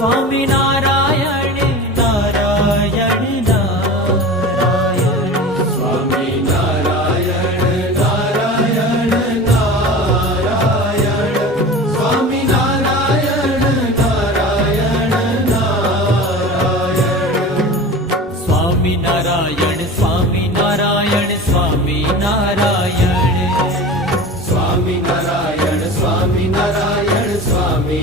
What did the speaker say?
Swami Narayan Narayan Narayan Swami Narayan Narayan Narayan Swami Narayan Narayan Narayan Swami Narayan Swami Narayan Swami Narayan Swami Narayan Swami Narayan Swami